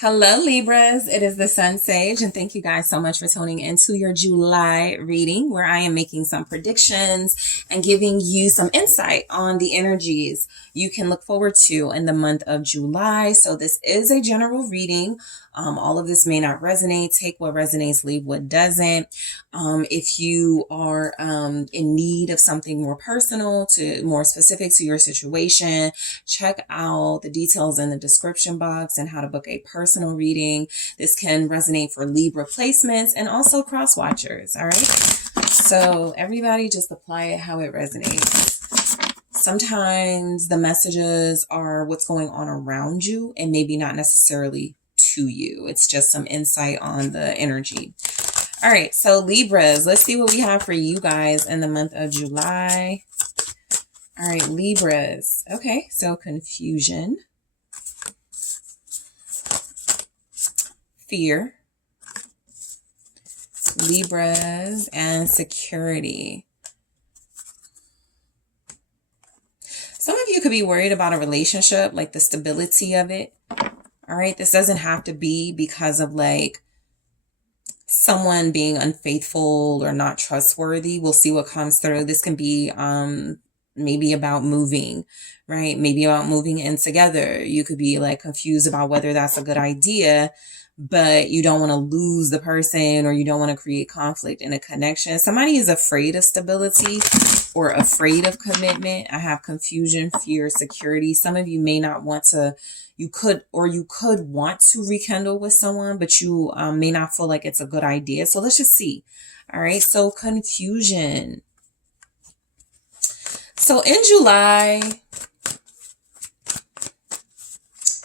Hello, Libras. It is the SunSage, and thank you guys so much for tuning into your July reading, where I am making some predictions and giving you some insight on the energies you can look forward to in the month of July. So this is a general reading. All of this may not resonate. Take what resonates, leave what doesn't. If you are in need of something more personal, more specific to your situation, check out the details in the description box and how to book a personal reading. This can resonate for Libra placements and also cross watchers. All right. So everybody just apply it how it resonates. Sometimes the messages are what's going on around you and maybe not necessarily to you. It's just some insight on the energy. All right. So Libras, let's see what we have for you guys in the month of July. All right, Libras. Okay, so confusion, fear, Libras, and security. Some of you could be worried about a relationship, like the stability of it. All right, this doesn't have to be because of like someone being unfaithful or not trustworthy. We'll see what comes through. This can be maybe about moving, right? Maybe about moving in together. You could be like confused about whether that's a good idea, but you don't want to lose the person or you don't want to create conflict in a connection. Somebody is afraid of stability or afraid of commitment. I have confusion, fear, security. Some of you may not want to, you could want to rekindle with someone, but you may not feel like it's a good idea. So let's just see. All right. So confusion. So in July,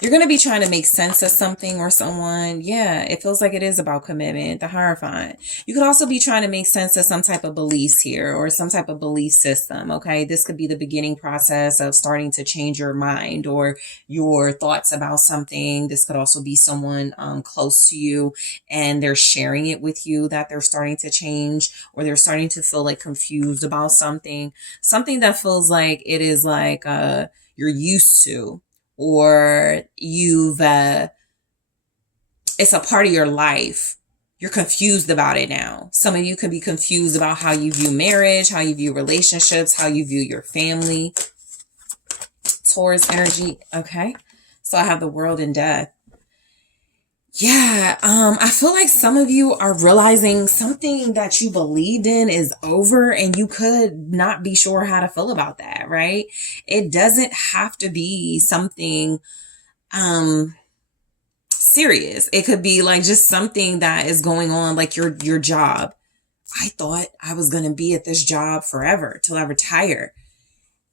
you're going to be trying to make sense of something or someone. Yeah, it feels like it is about commitment, the Hierophant. You could also be trying to make sense of some type of beliefs here or some type of belief system, okay? This could be the beginning process of starting to change your mind or your thoughts about something. This could also be someone close to you and they're sharing it with you that they're starting to change or they're starting to feel like confused about something that feels like it is like you're used to. Or it's a part of your life. You're confused about it now. Some of you could be confused about how you view marriage, how you view relationships, how you view your family. Taurus energy. Okay. So I have the World and Death. Yeah, I feel like some of you are realizing something that you believed in is over and you could not be sure how to feel about that, right? It doesn't have to be something serious. It could be like just something that is going on, like your job. I thought I was going to be at this job forever till I retire.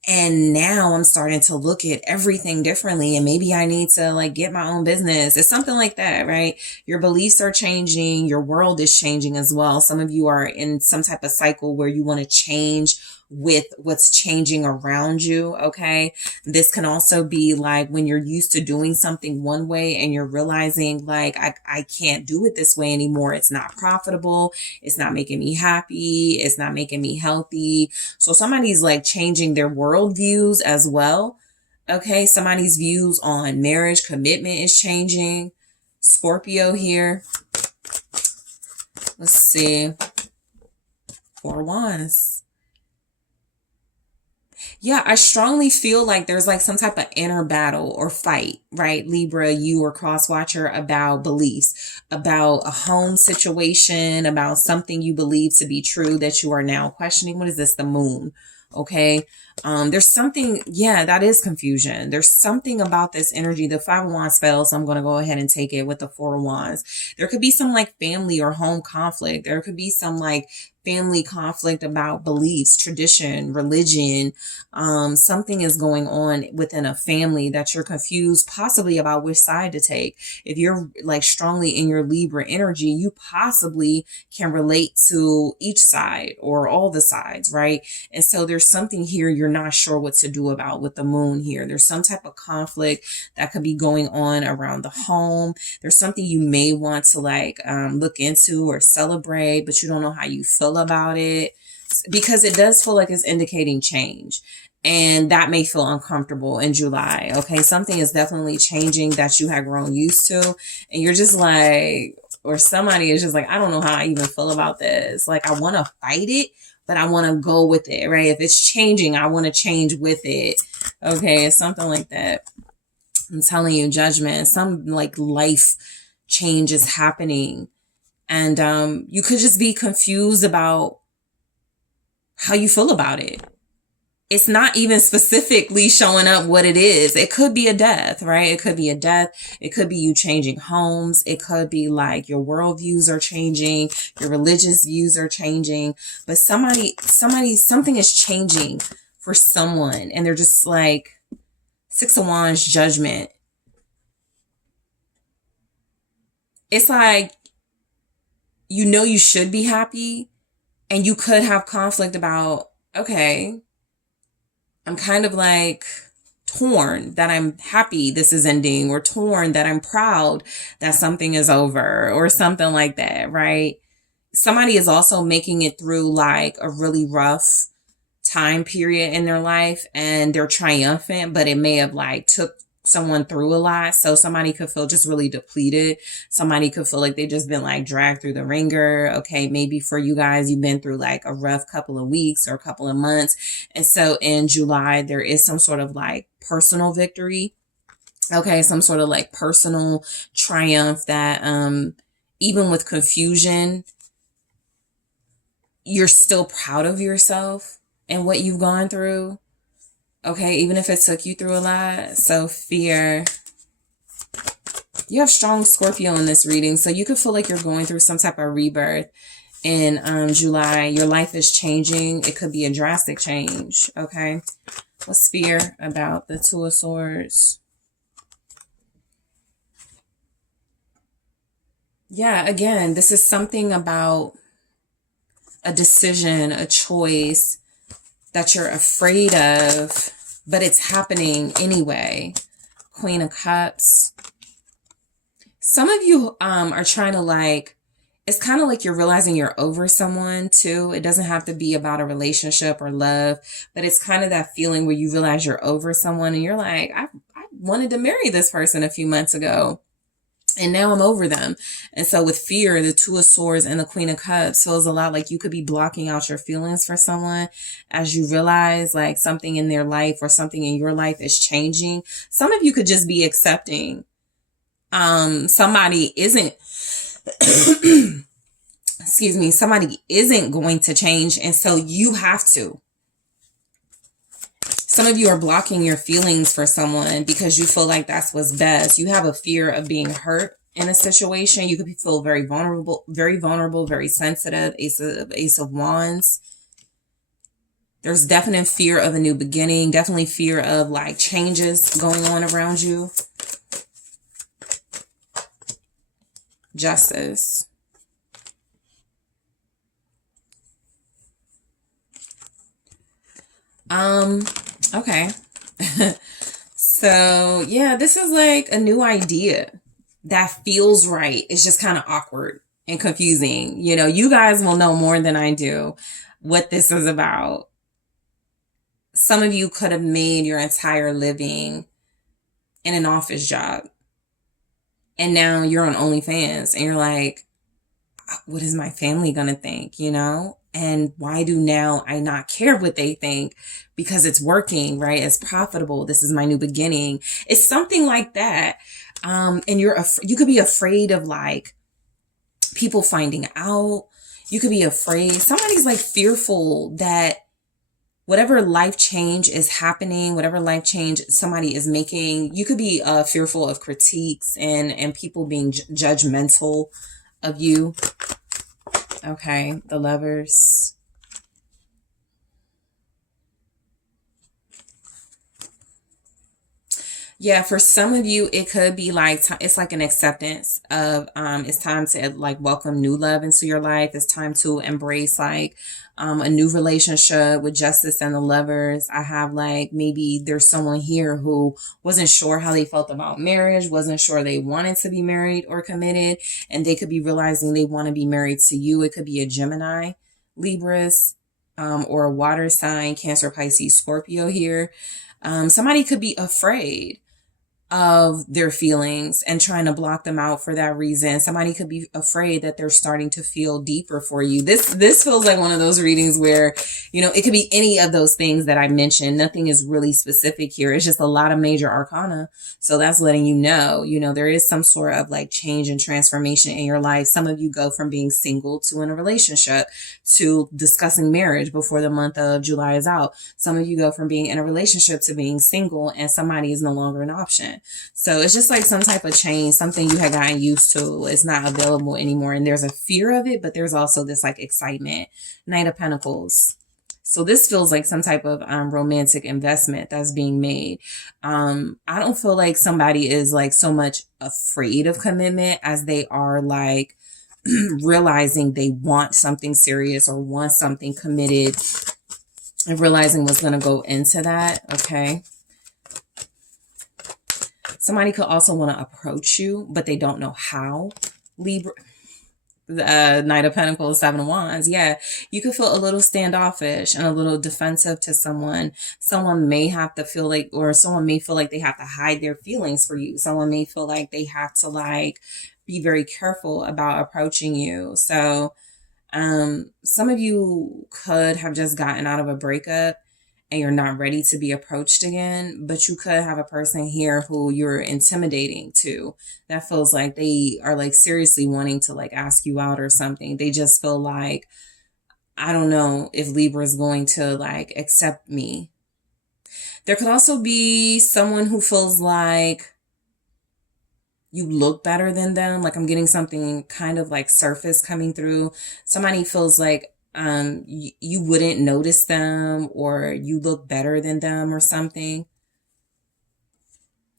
And now I'm starting to look at everything differently and maybe I need to like get my own business. It's something like that, right? Your beliefs are changing. Your world is changing as well. Some of you are in some type of cycle where you want to change with what's changing around you. Okay. This can also be like when you're used to doing something one way and you're realizing like, I can't do it this way anymore. It's not profitable. It's not making me happy. It's not making me healthy. So somebody's like changing their world views as well. Okay. Somebody's views on marriage, commitment is changing. Scorpio here. Let's see. 4 Wands. Yeah, I strongly feel like there's like some type of inner battle or fight, right? Libra, you or cross watcher, about beliefs, about a home situation, about something you believe to be true that you are now questioning. What is this? The Moon. Okay. There's something, yeah, that is confusion. There's something about this energy. The 5 of Wands fell, so I'm going to go ahead and take it with the 4 of Wands. There could be some like family or home conflict. There could be some like family conflict about beliefs, tradition, religion. Something is going on within a family that you're confused possibly about which side to take. If you're like strongly in your Libra energy, you possibly can relate to each side or all the sides, right? And so there's something here you're not sure what to do about with the Moon here. There's some type of conflict that could be going on around the home. There's something you may want to like look into or celebrate, but you don't know how you feel about it because it does feel like it's indicating change. And that may feel uncomfortable in July. Okay. Something is definitely changing that you have grown used to. And you're just like, or somebody is just like, I don't know how I even feel about this. Like, I want to fight it, but I want to go with it, right? If it's changing, I want to change with it. Okay. It's something like that. I'm telling you, judgment, some like life change is happening. And you could just be confused about how you feel about it. It's not even specifically showing up what it is. It could be a death, right? It could be a death. It could be you changing homes. It could be like your worldviews are changing. Your religious views are changing. But something is changing for someone. And they're just like, Six of Wands, judgment. It's like, you know, you should be happy. And you could have conflict about, okay, I'm kind of like torn that I'm happy this is ending, or torn that I'm proud that something is over, or something like that, right? Somebody is also making it through like a really rough time period in their life, and they're triumphant, but it may have like took someone through a lot. So somebody could feel just really depleted. Somebody could feel like they've just been like dragged through the ringer. Okay, maybe for you guys, you've been through like a rough couple of weeks or a couple of months. And so in July, there is some sort of like personal victory. Okay, some sort of like personal triumph that even with confusion, you're still proud of yourself and what you've gone through. Okay, even if it took you through a lot. So fear. You have strong Scorpio in this reading, so you could feel like you're going through some type of rebirth in July. Your life is changing. It could be a drastic change. Okay, what's fear about the Two of Swords? Yeah, again, this is something about a decision, a choice that you're afraid of, but it's happening anyway. Queen of Cups. Some of you are trying to like, it's kind of like you're realizing you're over someone too. It doesn't have to be about a relationship or love, but it's kind of that feeling where you realize you're over someone and you're like, I wanted to marry this person a few months ago, and now I'm over them. And so with fear, the Two of Swords and the Queen of Cups feels a lot like you could be blocking out your feelings for someone as you realize like something in their life or something in your life is changing. Some of you could just be accepting somebody isn't excuse me, somebody isn't going to change, and so you have to. Some of you are blocking your feelings for someone because you feel like that's what's best. You have a fear of being hurt in a situation. You could feel very vulnerable, very sensitive. Ace of Wands. There's definite fear of a new beginning. Definitely fear of like changes going on around you. Justice. Okay. So yeah, this is like a new idea that feels right. It's just kind of awkward and confusing. You know, you guys will know more than I do what this is about. Some of you could have made your entire living in an office job, and now you're on OnlyFans and you're like, what is my family going to think, you know? And why do now I not care what they think? Because it's working, right? It's profitable. This is my new beginning. It's something like that. And you could be afraid of like people finding out. You could be afraid. Somebody's like fearful that whatever life change is happening, whatever life change somebody is making, you could be fearful of critiques and people being judgmental of you. Okay, the Lovers. Yeah, for some of you, it could be like, it's like an acceptance of, it's time to like welcome new love into your life. It's time to embrace like, a new relationship with Justice and the Lovers. I have like, maybe there's someone here who wasn't sure how they felt about marriage, wasn't sure they wanted to be married or committed, and they could be realizing they want to be married to you. It could be a Gemini, Libras, or a water sign, Cancer, Pisces, Scorpio here. Somebody could be afraid of their feelings and trying to block them out for that reason. Somebody could be afraid that they're starting to feel deeper for you. This feels like one of those readings where, you know, it could be any of those things that I mentioned. Nothing is really specific here. It's just a lot of major arcana. So that's letting you know, there is some sort of like change and transformation in your life. Some of you go from being single to in a relationship to discussing marriage before the month of July is out. Some of you go from being in a relationship to being single and somebody is no longer an option. So it's just like some type of change, something you had gotten used to is not available anymore. And there's a fear of it, but there's also this like excitement. Knight of Pentacles. So this feels like some type of romantic investment that's being made. I don't feel like somebody is like so much afraid of commitment as they are like realizing they want something serious or want something committed and realizing what's going to go into that. Okay. Somebody could also want to approach you, but they don't know how. Libra, Knight of Pentacles, Seven of Wands. Yeah, you could feel a little standoffish and a little defensive to someone. Someone may have to feel like, or someone may feel like they have to hide their feelings for you. Someone may feel like they have to like be very careful about approaching you. So some of you could have just gotten out of a breakup and you're not ready to be approached again, but you could have a person here who you're intimidating to. That feels like they are like seriously wanting to like ask you out or something. They just feel like, I don't know if Libra is going to like accept me. There could also be someone who feels like you look better than them. Like I'm getting something kind of like surface coming through. Somebody feels like you wouldn't notice them or you look better than them or something.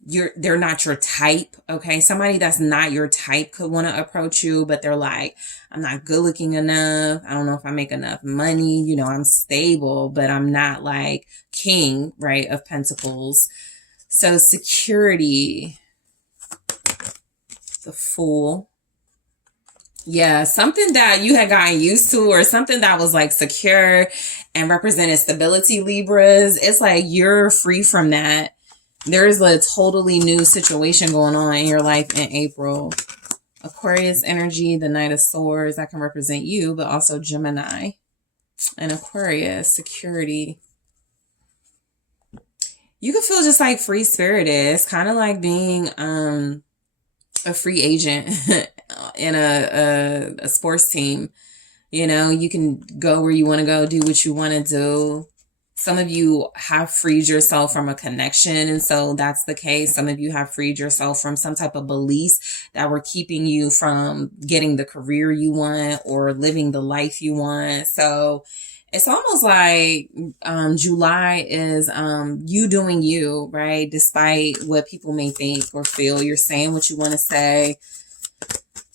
They're not your type. Okay. Somebody that's not your type could want to approach you, but they're like, I'm not good looking enough. I don't know if I make enough money. I'm stable, but I'm not like king, right, of Pentacles. So security, the Fool. Yeah, something that you had gotten used to or something that was like secure and represented stability, Libras. It's like you're free from that. There's a totally new situation going on in your life in April. Aquarius energy, the Knight of Swords, that can represent you, but also Gemini and Aquarius, security. You can feel just like free spirited. It's kind of like being a free agent in a sports team. You can go where you want to go, do what you want to do. Some of you have freed yourself from a connection, and so that's the case. Some of you have freed yourself from some type of beliefs that were keeping you from getting the career you want or living the life you want. So it's almost like July is you doing you, right? Despite what people may think or feel. You're saying what you want to say.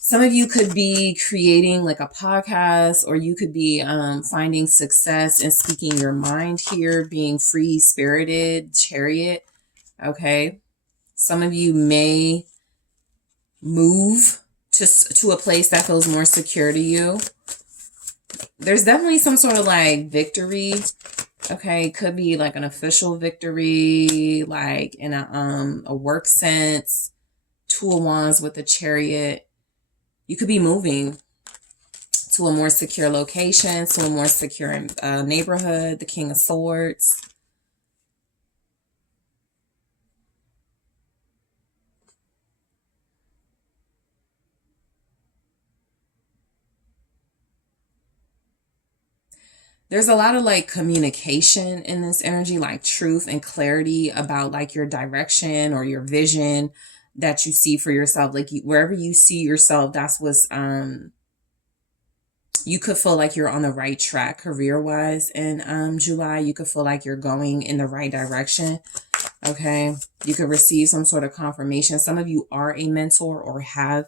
Some of you could be creating like a podcast, or you could be finding success in speaking your mind here, being free-spirited, Chariot. Okay. Some of you may move to a place that feels more secure to you. There's definitely some sort of like victory. Okay. Could be like an official victory, like in a work sense. Two of Wands with the Chariot. You could be moving to a more secure location, to a more secure neighborhood, the King of Swords. There's a lot of like communication in this energy, like truth and clarity about like your direction or your vision that you see for yourself. Like wherever you see yourself, that's what's you could feel like you're on the right track career wise in July. You could feel like you're going in the right direction. Okay. You could receive some sort of confirmation. Some of you are a mentor or have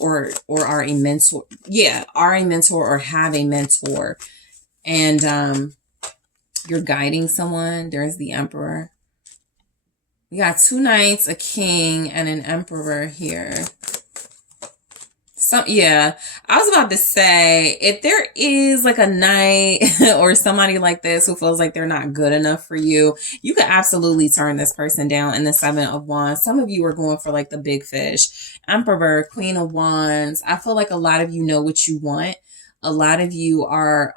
or are a mentor. Yeah, are a mentor or have a mentor. And you're guiding someone. There's the Emperor. We got two knights, a king, and an emperor here. Yeah, I was about to say, if there is like a knight or somebody like this who feels like they're not good enough for you, you could absolutely turn this person down in the Seven of Wands. Some of you are going for like the big fish. Emperor, Queen of Wands. I feel like a lot of you know what you want. A lot of you are,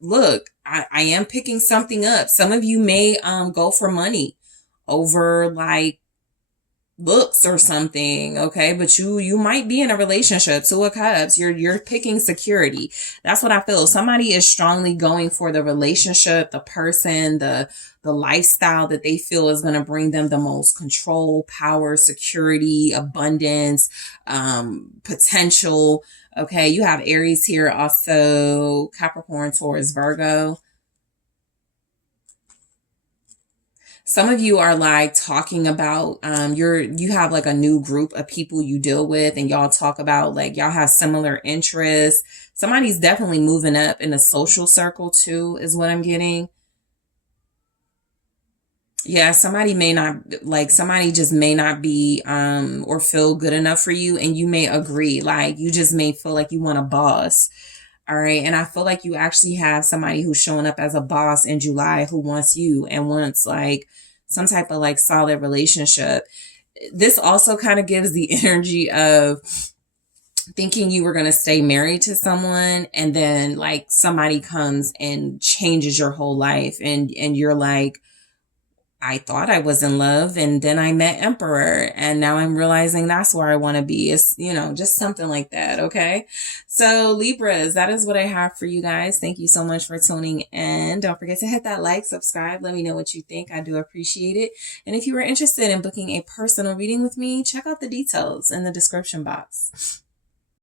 look, I am picking something up. Some of you may go for money over like looks or something, okay? But you might be in a relationship. Two of Cups, you're picking security. That's what I feel. Somebody is strongly going for the relationship, the person, the lifestyle that they feel is going to bring them the most control, power, security, abundance, potential. Okay, you have Aries here, also Capricorn, Taurus, Virgo. Some of you are like talking about you have like a new group of people you deal with, and y'all talk about like y'all have similar interests. Somebody's definitely moving up in the social circle too, is what I'm getting. Yeah, somebody may not like somebody just may not be or feel good enough for you, and you may agree. Like you just may feel like you want a boss. All right. And I feel like you actually have somebody who's showing up as a boss in July who wants you and wants like some type of like solid relationship. This also kind of gives the energy of thinking you were going to stay married to someone, and then like somebody comes and changes your whole life, and you're like, I thought I was in love, and then I met Emperor, and now I'm realizing that's where I want to be. It's, just something like that. Okay. So Libras, that is what I have for you guys. Thank you so much for tuning in. Don't forget to hit that like, subscribe. Let me know what you think. I do appreciate it. And if you are interested in booking a personal reading with me, check out the details in the description box.